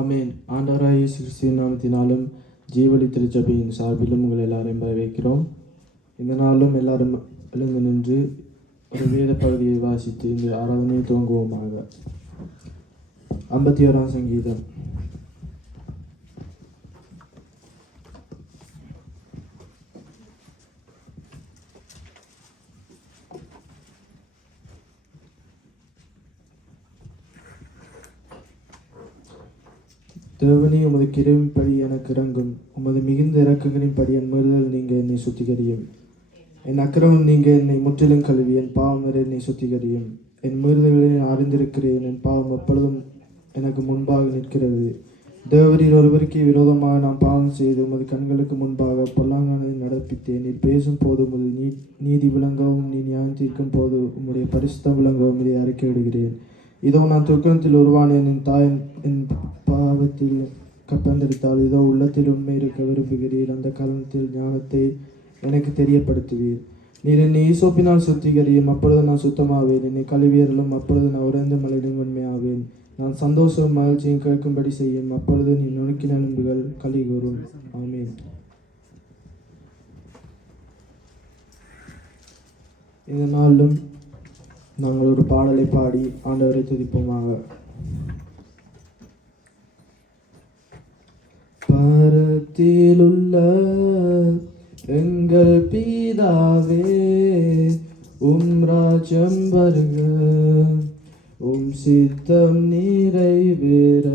ஆமேன். ஆண்டவராகிய இயேசு கிறிஸ்துவின் நாமத்தினாலும் ஜீவொளி திருச்சபையின் சார்பிலும் உங்கள் எல்லாரையும் வரவேற்கிறோம். இந்த நாளும் எல்லாரும் எழுந்து நின்று ஒரு வேத பகுதியை வாசித்து இந்த ஆராதனையை துவங்குவோமாக. 51ஆம் சங்கீதம். தேவனே, உமது கிருபையின்படி எனக்கு இறங்கும். உமது மிகுந்த இரக்கங்களின் படி என் மீறுதல் நீங்க என்னை சுத்திகரியும். என் அக்கிரமம் நீங்க என்னை முற்றிலும் கழுவி என் பாவம் வரை என்னை சுத்திகரியும். என் மீறுதல்களை அறிந்திருக்கிறேன். என் பாவம் எப்பொழுதும் எனக்கு முன்பாக நிற்கிறது. தேவரீர் ஒருவருக்கு விரோதமாக நான் பாவம் செய்து உமது கண்களுக்கு முன்பாக பொல்லாங்கானதை நடப்பித்தேன். நீர் பேசும் போது உமது நீதி விளங்கவும் நீ நியாயம் தீர்க்கும் போது உம்முடைய பரிசுத்தம் விளங்கவும் இதை அறிக்கையிடுகிறேன். இதோ நான் துக்கத்தில் உருவானேன். என் தாய் என் பாவத்தில் கப்பந்தரித்தால் இதோ உள்ளத்தில் உண்மை இருக்க விரும்புகிறீர். அந்த காலத்தில் ஞானத்தை எனக்கு தெரியப்படுத்துவீர். நீர் என்னை ஈசோப்பினால் சுத்திகரியும், அப்பொழுது நான் சுத்தமாவேன். என்னை கழுவியர்களும், அப்பொழுது நான் உறைந்த மலையிலும் உண்மையாவேன். நான் சந்தோஷம் மகிழ்ச்சியும் கேட்கும்படி செய்யும், அப்பொழுது நீ நுணுக்கின எலும்புகள் களி கூறும். ஆமீன். இந்த நாளிலும் நாங்கள் ஒரு பாடலை பாடி ஆண்டவரை துதிப்போமாக. பரத்திலுள்ள எங்கள் பிதாவே, ராஜ்யம் வருக, சித்தம் நிறைவேற.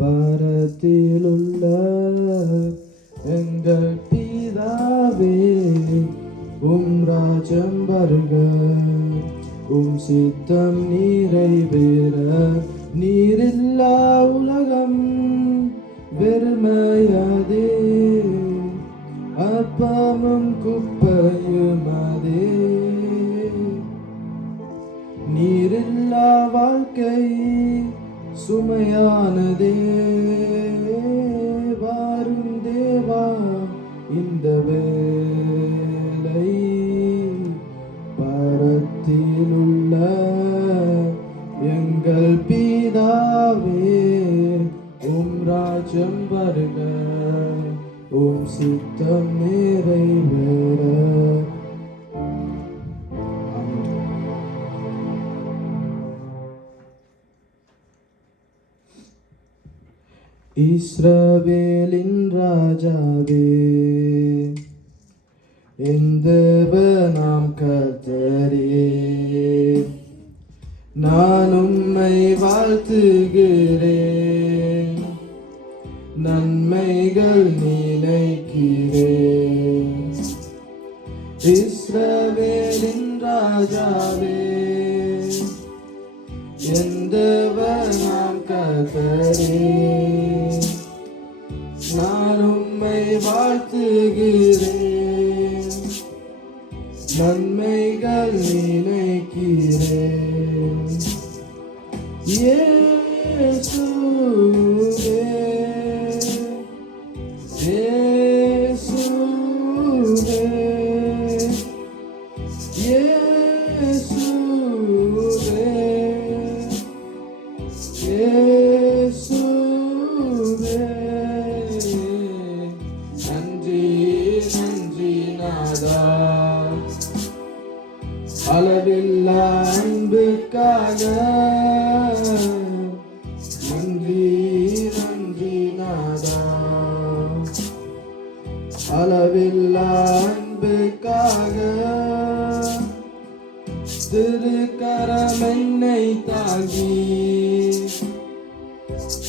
பரத்திலுள்ள எங்கள் பிதாவே, ராஜ்யம் வருக, சித்தம் நிறைவேற. நீரில்லா உலகம் வெறுமையாதே, அற்பமும் குப்பையுமாதே. நீரில்லா வாழ்க்கை சுமையானதே. வாரும் தேவா இந்த வேளை, பரத்திலுள்ள எங்கள் பிதாவே, ராஜ்யம் வருக, சித்தம் நிறைவேற. இஸ்ரவேலின் ராஜாவே, என் தேவனாம் கர்த்தரே, நான் உம்மை வாழ்த்துகிறேன். நன்மைகள் நினைக்கிறேன். இஸ்ரவேலின் ராஜாவே, என் தேவனாம் கர்த்தரே, நான் உம்மை வாழ்த்துகிறேன். நன்மைகள் நினைக்கிறேன். இயேசுவே, இயேசுவே, இயேசுவே, இயேசுவே. நன்றி நன்றி நாதா, அளவில்லா அன்புக்காக. நன்றி நன்றி நாதா, அளவில்லா அன்புக்காக. திருக்கரம் என்னை தாங்கி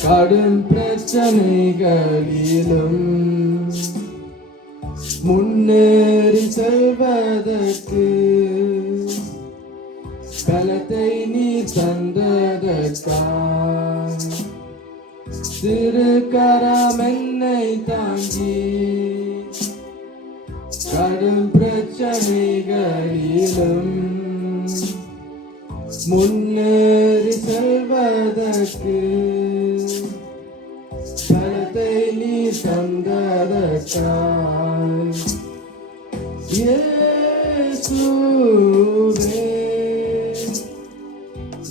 கடும் பிரச்சனைகளிலும் முன்னேறி செல்வதற்கு பலத்தை நீ தந்ததற்காய். திருக்கரம் என்னை தாங்கி கடும் பிரச்சனைகளிலும் முன்னேறி செல்வதற்கு பலத்தை நீ தந்ததற்காய். இயேசுவே,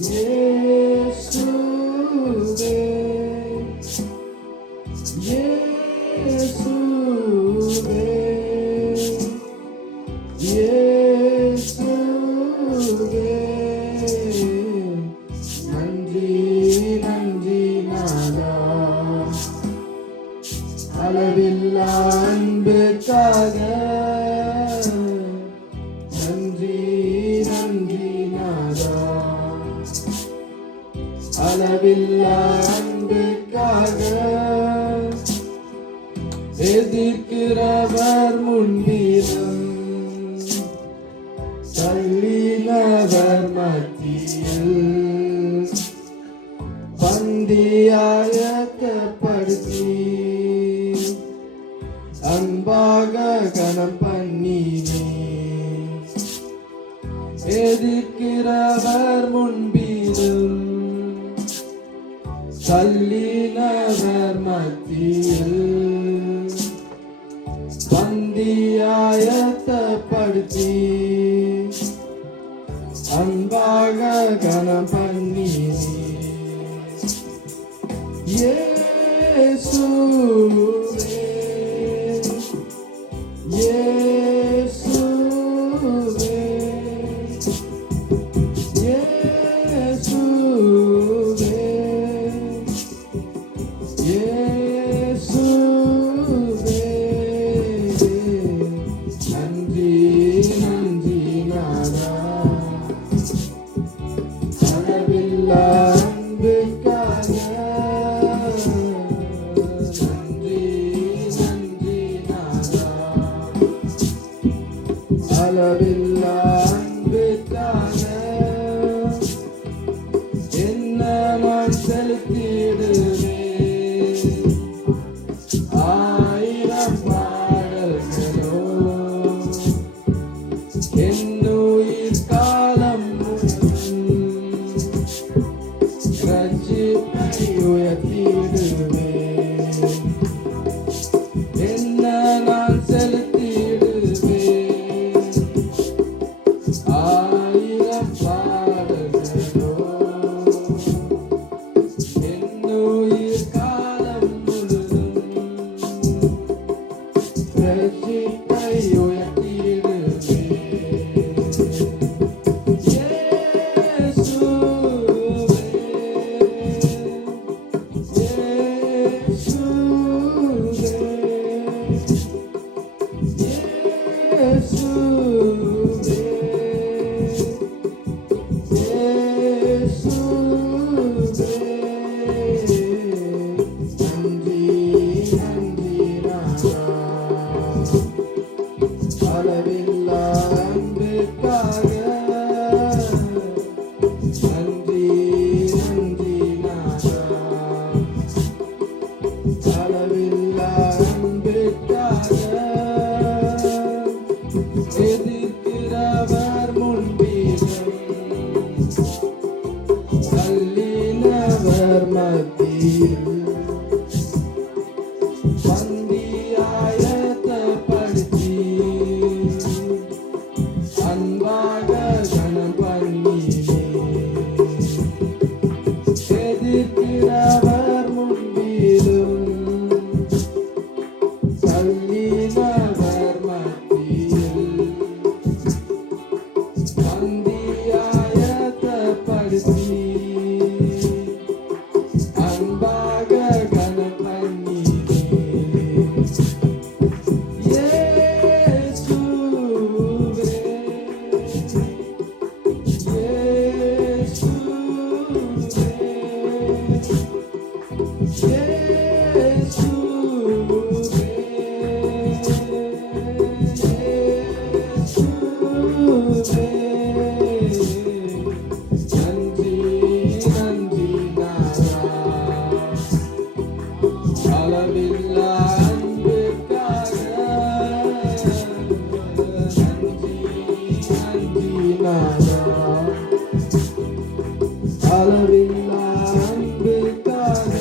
இயேசுவே, அளவில்லா அன்புக்காக எதிர்க்கிறவர் முன்பிலும் தள்ளினவர் மத்தியில் பந்தியாயத்தப்படுத்தி அன்பாக கணம் பண்ணினே எதிர்க்கிறவர் முன்பிலும் தள்ளினவர் மத்தியில் பந்தியாயத்தப்படுத்தி அன்பாக கணம் பண்ணினே இயேசுவே இயேசுவே இயேசுவே இயேசுவே நன்றி நன்றி நாதா அளவில்லா அன்புக்காக நன்றி நன்றி நாதா அளவில்லா அன்புக்காக என்ன நான் செலுத்திடுவேன் ஆயிரம் பாடல்களோ என்னுயிர் காலம் ரட்சிப்பை உயர்த்திடுவேன் என்ன நான் செலுத்திடுவேன் ஆயிரம் பாடல்களோ என்னுயிர் காலம் முழுதும் ரட்சிப்பை உயர்த்திடுவேன் இயேசுவே எதிர்க்கிறவர் முன்பிலும் தள்ளினவர் மத்தியில் பந்தியாயத்தப்படுத்தி அன்பாக கணம் பண்ணினே எதிர்க்கிறவர் முன்பிலும் தள்ளினவர் மத்தியில் பந்தியாயத்தப்படுத்தி அன்பாக கணம் பண்ணினே இயேசுவே நன்றி நன்றி நாதா அளவில்லா அன்புக்காக நன்றி நன்றி நாதா அளவில்லா அன்புக்காக.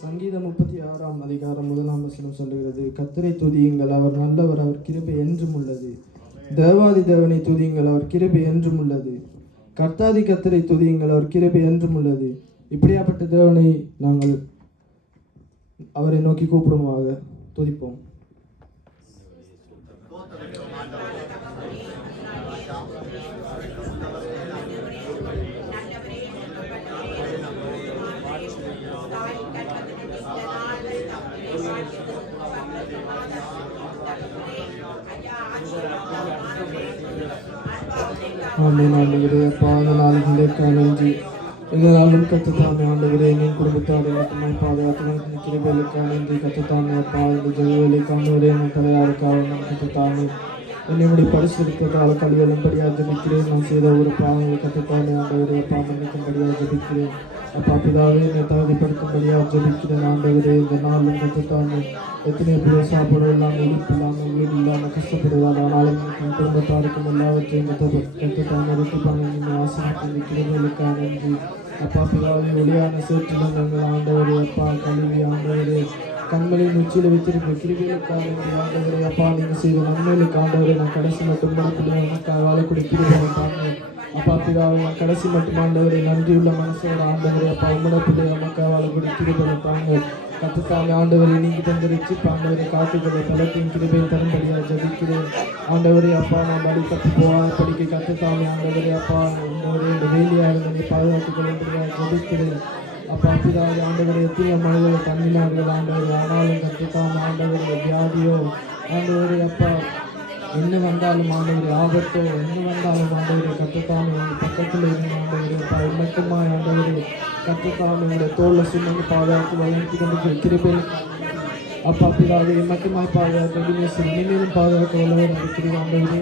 சங்கீதம் 36ஆம் அதிகாரம் 1ஆம் வசனம் சொல்லுகிறது, கர்த்தரை துதியுங்கள், அவர் நல்லவர், அவர் கிருபை என்றும் உள்ளது. தேவாதி தேவனை துதியுங்கள், அவர் கிருபை என்றும் உள்ளது. கர்த்தாதி கர்த்தரை துதியுங்கள், அவர் கிருபை என்றும் உள்ளது. இப்படியாப்பட்ட தேவனை நாங்கள் அவரை நோக்கி கூப்பிடுமாக துதிப்போம். ஆமென் ஆண்டவரே. அப்பா அந்த நாளுகளுக்காக நன்றி. எங்களாலும் கத்துத்தாமே ஆண்டவரே, எங்கள் குடும்பத்தாரை மட்டுமே பாதுகாத்து கிருபைகளுக்காக நன்றி. கத்துத்தாமே அப்பா இந்த ஜெகவேலை காணுவரே எங்கள் தலையாருக்காக நான் கத்துத்தாமே என்னுடைய பரிசுத்தால் கல்வியலும்படியாக ஜபிக்கிறேன். நான் செய்த ஒரு பாவங்களை கத்துத்தாமே ஆண்டவரே அப்பா மன்னிக்கும்படியாக ஜபிக்கிறேன். அப்பா பிதாவே என்னை தகுதிப்படுத்தும்படியாக ஜபிக்கிறேன் ஆண்டவரே. இந்த நாளும் கத்துத்தாமே எத்தனையோ பேர் சாப்பிட இல்லாமல் இழிப்பு இல்லாமல் வீடு இல்லாமல் கஷ்டப்படுவார். ஆனாலும் என் குடும்பத்தாருக்கும் எல்லாவற்றையும் கத்துத்தாமே ரொட்டிப்பாங்க ஆசனத்தின் கிருபைகளுக்காக நன்றி. அப்பா பிதாவே ஒளியான சேற்றிலும் எங்கள் ஆண்டவரே அப்பா கல்வி ஆண்டவரே கண்களின் உச்சியில் வைத்திருக்க கிருபைகளுக்காக ஆண்டவரே அப்பா நீங்கள் செய்த நன்மைகளுக்கு ஆண்டவரே நான் கடைசி மட்டும் மனப்பிள்ளை எனக்காக வாழக்கூடிய கிருபைகளை தாங்க. அப்பா பிதாவை நான் கடைசி மட்டும் ஆண்டவரே நன்றியுள்ள மனசோட ஆண்டவரே அப்பா உங்களோட பிள்ளை நமக்காக வாழக்கூடிய கிருபைகளை தாங்க. கத்துத்தாமே ஆண்டவரை நீங்க தந்திருச்சு ஆண்டவரை காத்துக்களை பலத்தையும் கிருபையும் தரும்படியாக ஜபிக்கிறேன் ஆண்டவரே. அப்பா நான் படி தப்பி போவாத படிக்க கத்துத்தாமே ஆண்டவரே அப்பா ஆண்டவரே இந்த வேலையாக என்னை பாதுகாத்துக் கொள்ளும்படியாக ஜபிக்கிறேன். அப்பா பிதாவே ஆண்டவரை எத்தனையோ மனிதர்கள் தண்ணினார்கள் ஆண்டவரை. ஆனாலும் கத்துத்தாமே ஆண்டவரை வியாதியோ ஆண்டவரே அப்பா என்ன வந்தாலும் ஆண்டவரே ஆபத்தோ என்ன வந்தாலும் ஆண்டவரை கத்துத்தாமே எங்கள் பக்கத்தில் இருந்து ஆண்டவரே அப்பா இம்மட்டுமா ஆண்டவரே கத்துத்தாமே எங்களுடைய தோல்ல சுமந்து பாதுகாத்து வளர்த்து கொண்டு கிருபை அப்பா பிதாவே மட்டுமாய் பாதுகாத்து இனிமேலும் பாதுகாக்க உள்ளவர் இருக்கிறது ஆண்டவரே.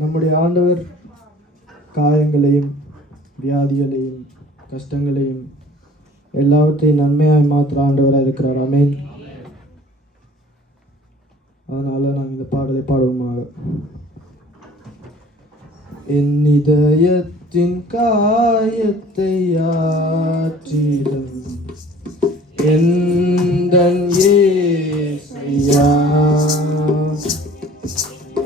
நம்முடைய ஆண்டவர் காயங்களையும் வியாதிகளையும் கஷ்டங்களையும் எல்லாவற்றையும் நன்மையாய் மாத்திர ஆண்டவராக இருக்கிறார். ஆமென். அதனால நாம் இந்த பாடலை பாடுவோமாக. என் இதயத்தின் காயத்தை ஆற்றிடும் எந்தன் இயேசுயா,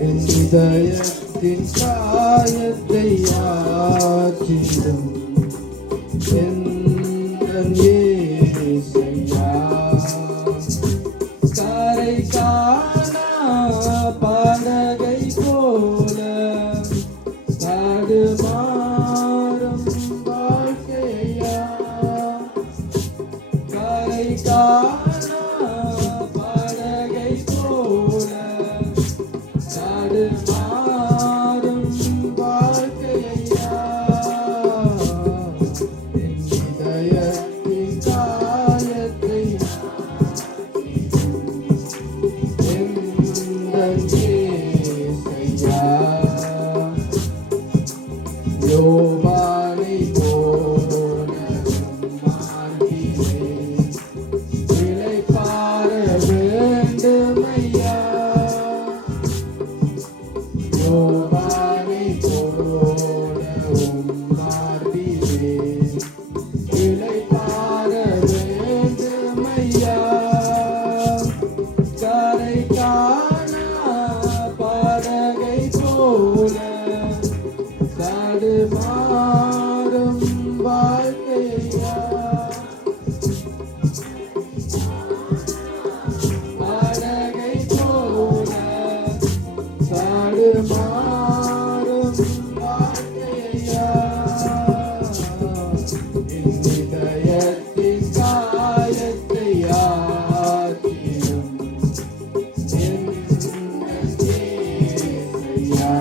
என் இதயத்தின் காயத்தை ஆற்றிடும் எந்தன் இயேசுயா, கரை காணா படகை போல தடுமாறும் வாழ்க்கையா, கரை காணா படகை போல தடுமாறும் வாழ்க்கையா, என் இதயத்தின் காயத்தை எந்தன் இயேசுயா, யோவானை போல மார்பிலே இளைப்பாற வேண்டுமையா, யோவானை போல மார்பிலே இளைப்பாற வேண்டுமையா, கரை காணா படகை போல தடுமாறும் வாழ்க்கையா, படகை போல தடுமாறும் வாழ்க்கையா, என் இதயத்தின் காயத்தை ஆற்றிடும் எந்தன் இயேசுயா,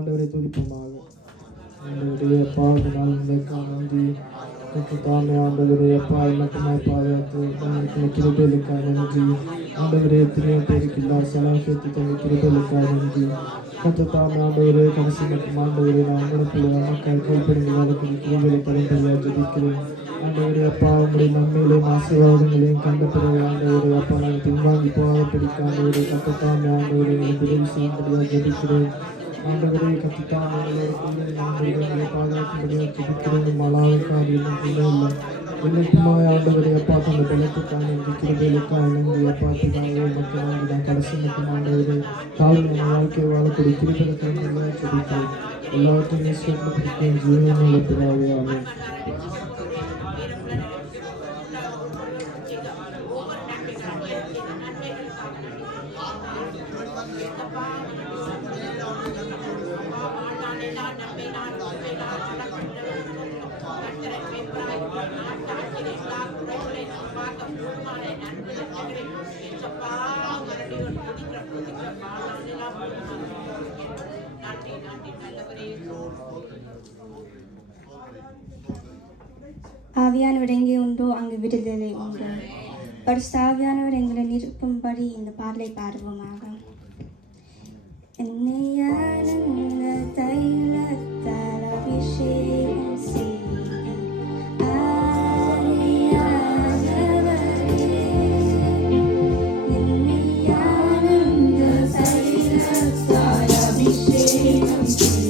ஆண்டவரை துதிப்போமாக. ஆண்டவருடைய பாவத்தினால் உங்களுக்கு நன்றி. தாமே ஆண்டவருடைய அப்பா மட்டுமாய் பாதுகாத்து உங்களுக்கு கிருபைகளுக்காக நன்றி. ஆண்டவரே எத்தனையோ பேருக்கு இல்லா செலவு தங்க கிருபைகளுக்காக நன்றி. தாமே ஆண்டவரே கடைசி மட்டும் ஆண்டவரே நான் உங்களுக்கு மக்கள் கைப்படுங்கள் கிருபைகளை தரும்படியாக ஜெபிக்கிறேன். ஆண்டவரே அப்பா உங்களுடைய நன்மைகளையும் ஆசீர்வாதங்களையும் கண்ட பிறகு ஆண்டவரே அப்பா நாங்கள் பின்வாங்கி போகாத பிடிக்க ஆண்டவரே தாமே ஆண்டவரை எங்களுக்கு உதவி செய்யும்படியாக ஜெபிக்கிறேன். ஆண்டவரே கத்தித்தாம் எங்களை பாதுகாக்கும்படியாக ஜெபிக்கிறேன். மலாவும் காரியம் இல்லை என்னைக்குமாய் ஆண்டவரை அப்பா தந்த பலத்துக்கான நன்றி, கிருபைகளுக்கான நன்றி. அப்பா பிதாவே மக்கள் நான் கடைசி மட்டும் ஆண்டவரை தாழ்மையான வாழ்க்கையை வாழக்கூடிய கிருபைகளுக்கான ஜெபிக்கிறேன். எல்லாவற்றையும் சேர்க்கப்பட்டிருக்கேன் ஜீவனுள்ள பிதாவே. ஆமென். ஆவியானவர் எங்கே உண்டோ அங்கு விடுதலை உண்டு. பரிசுத்த ஆவியானவர் எங்களை நிரப்பும்படி இந்த பாடலை பாடுவோமாக. என்னை ஆனந்த தைலத்தால் அபிஷேகம் செய்து ஆவியானவரே, என்னை ஆனந்த தைலத்தால் அபிஷேகம் செய்து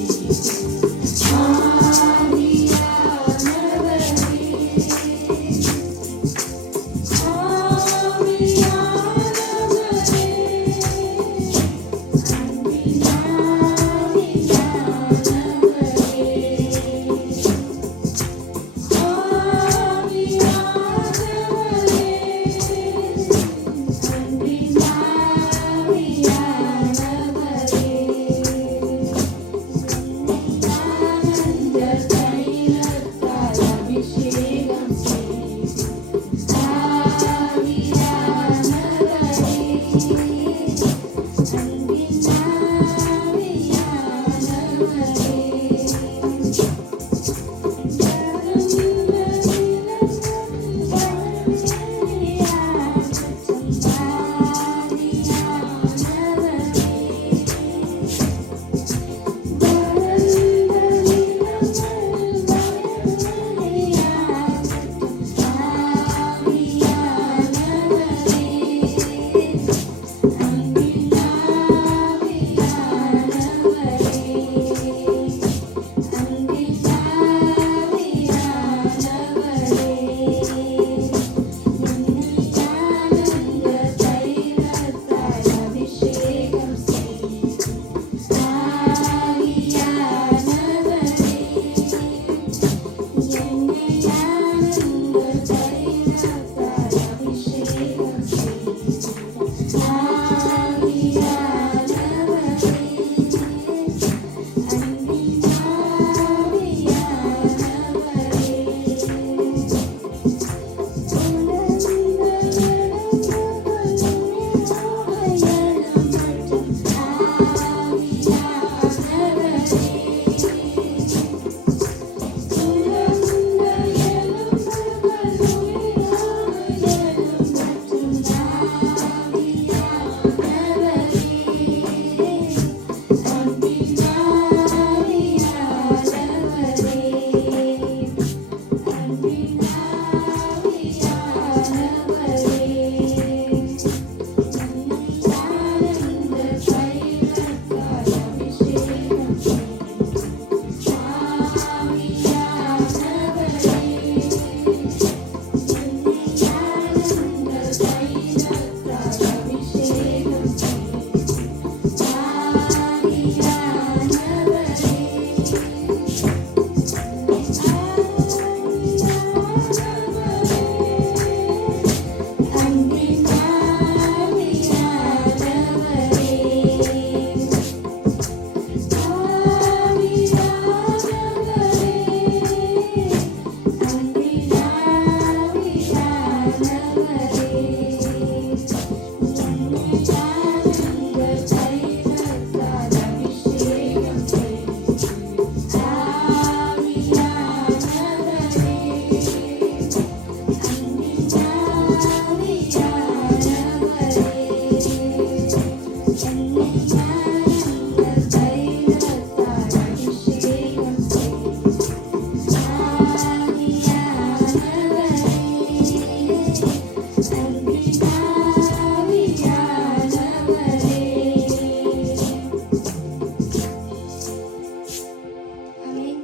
ஆமென்.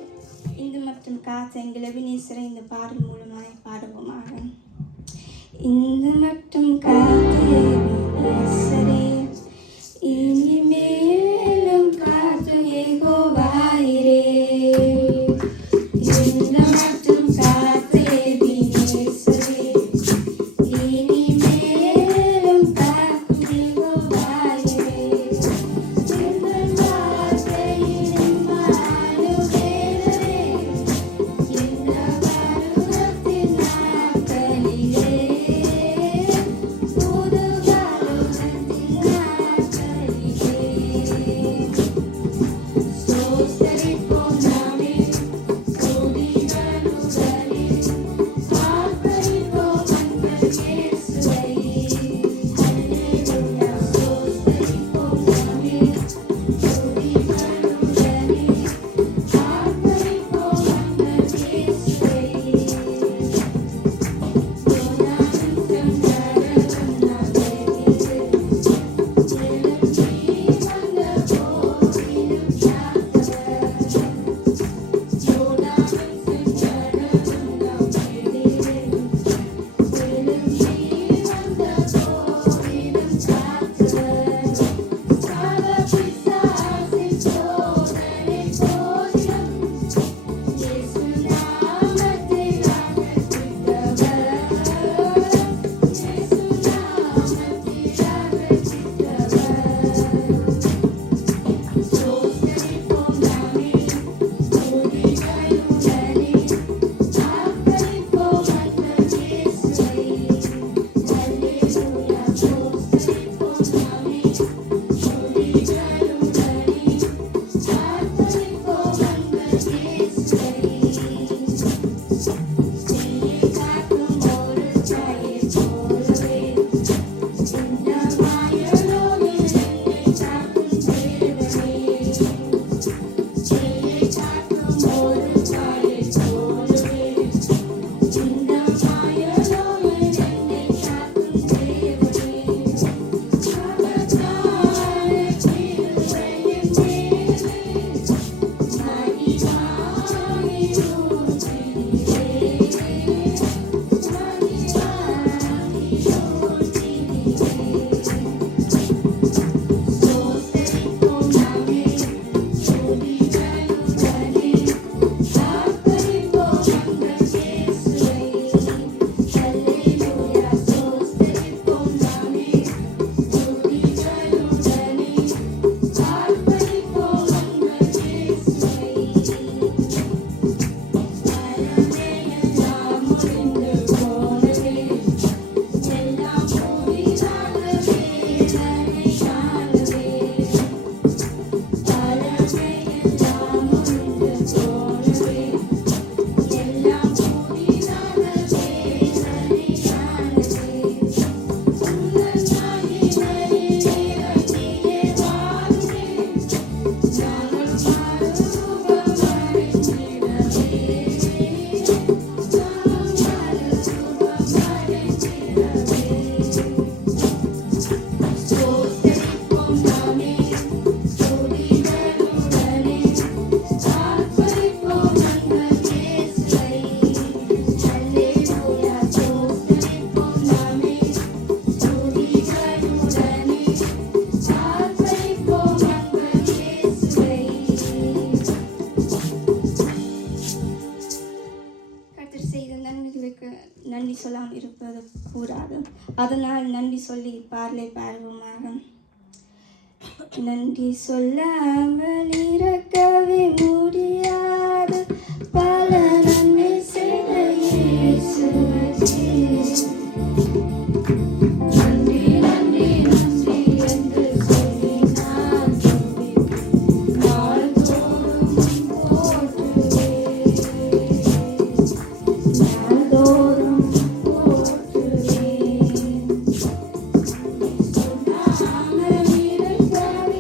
இந்து மற்றும் காத்த எங்கள் எபினேசரை இந்த பாடல் மூலமாய் பாடுவோமாக. இந்த மட்டும் காத்த எபினேசரே, இனிமேலும் காத்த யெகோவாயிரே. இந்த மட்டும் காத்த எபினேசரே, இனிமேலும் காத்த யெகோவாயிரே. இந்த வார்த்தையின் இம்மானுவேலரே, இந்த வருடத்தின் நாட்களிலே, புது வருடத்தின் நாட்களிலே, ஸ்தோத்தரிப்போம் நாமே துதிகளுடனே, ஆர்ப்பரிப்போம் அன்பர் இயேசுவை. அல்லேலூயா. ஸ்தோத்தரிப்போம் நாமே துதிகளுடனே, ஆர்ப்பரிப்போம் அன்பர் இயேசுவை. யோனாவின் கரகம் நகர்கிறது, எழும்பி வந்த போதிலும் காத்தவர். யோனாவின் கரகம் நகர்கிறது, எழும்பி வந்த போதிலும் காத்தவர். சாவ பிசாசின் சோதனை போதிலும் இயேசு நாமத்தில் அகற்றிட்டவர். இயேசு நாமத்தில் அகற்றிட்டவர். ஸ்தோத்தரிப்போம் நாமே துதிகளுடனே, ஆர்ப்பரிப்போம் அன்பர் இயேசுவை. அல்லேலூயா. ஸ்தோத்தரிப்போம் நாமே துதிகளுடனே, ஆர்ப்பரிப்போம் அன்பர் இயேசுவை. தீயை காக்கும் ஒரு தாயைப் போலவே, இந்த மாயலோகில் என்னை காக்கும் தேவனே. தீயை காக்கும் ஒரு தாயைப் போலவே, இந்த மாயலோகில் என்னை காக்கும் தேவனே. மகத்தான கிருபையின் மேலே மகிமாகி ஊற்றினீரே. மகிமாகி ஊற்றினீரே. ஸ்தோத்தரிப்போம் நாமே துதிகளுடனே, ஆர்ப்பரிப்போம் அன்பர் இயேசுவை. அல்லேலூயா. ஸ்தோத்தரிப்போம் நாமே துதிகளுடனே, ஆர்ப்பரிப்போம் அன்பர் இயேசுவை. மரணமே எல்லாம் முடிந்து போனதே, எல்லாம் புதிதாகவே என்னை காணவே. மரணமே எல்லாம் முடிந்து போனதே, எல்லாம் புதிதாகவே என்னை காணவே. உந்தன் மகிமையில் இறங்கியே வாருமே, நாங்கள் மறுரூபம் அடைந்திடவே. நாங்கள் மறுரூபம் அடைந்திடவே. ஸ்தோத்தரிப்போம் நாமே துதிகளுடனே, ஆர்ப்பரிப்போம் அன்பர் இயேசுவை. அல்லேலூயா. ஸ்தோத்தரிப்போம் நாமே துதிகளுடனே, ஆர்ப்பரிப்போம் அன்பர் இயேசுவை. கர்த்தர் செய்த நன்மைகளுக்கு நன்றி சொல்லாமல் இருப்பது கூடாது. அதனால் நன்றி சொல்லி பாடலை பாடுவோமாக. நன்றி சொல்லாமல் இருக்கவே முடியாது, பல நன்மை செய்த இயேசுவுக்கே. நன்றி நன்றி நன்றி என்று சொல்லி நான் துதிப்பேன், நாள்தோறும் போற்றுவேன். நாள்தோறும் போற்றுவேன். சொல்லாமல் இருக்கவே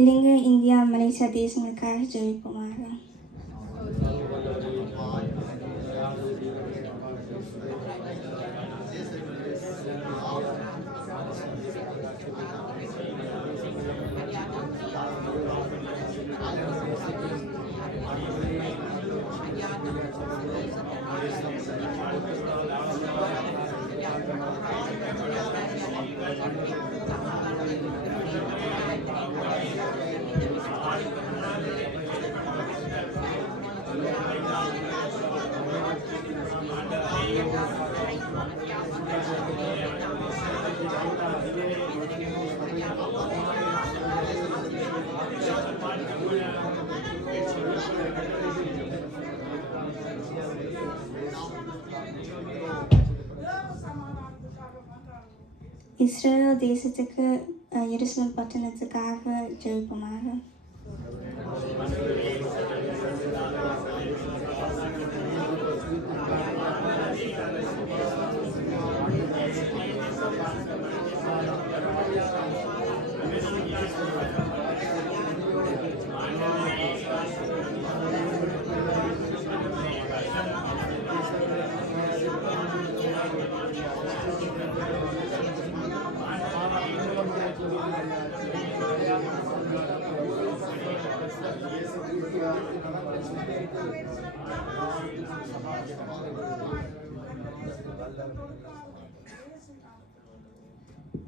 இலங்கை, இந்தியா, மலேசியா தேசங்களுக்காக ஜெபிப்போமாக. இஸ்ரேல் தேசத்துக்கு எருசலேம் பட்டணத்துக்காக ஜெபிப்போமாக.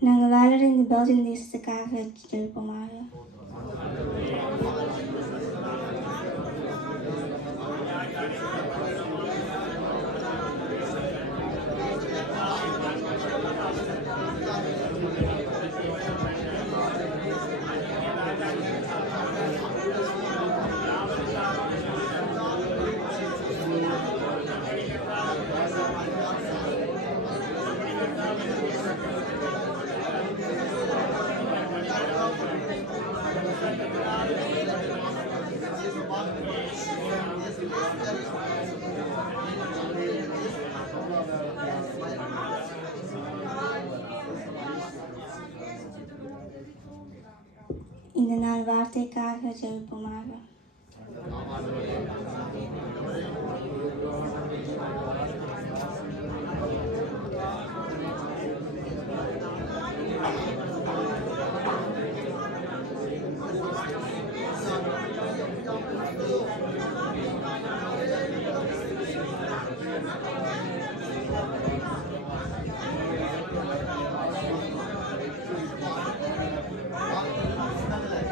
நாங்கள் வாழற இந்த பெல்ஜியம் தேசத்துக்காக ஜெபிப்போமாக. இந்த நாள் வார்த்தைக்காக ஜெபிப்போம்.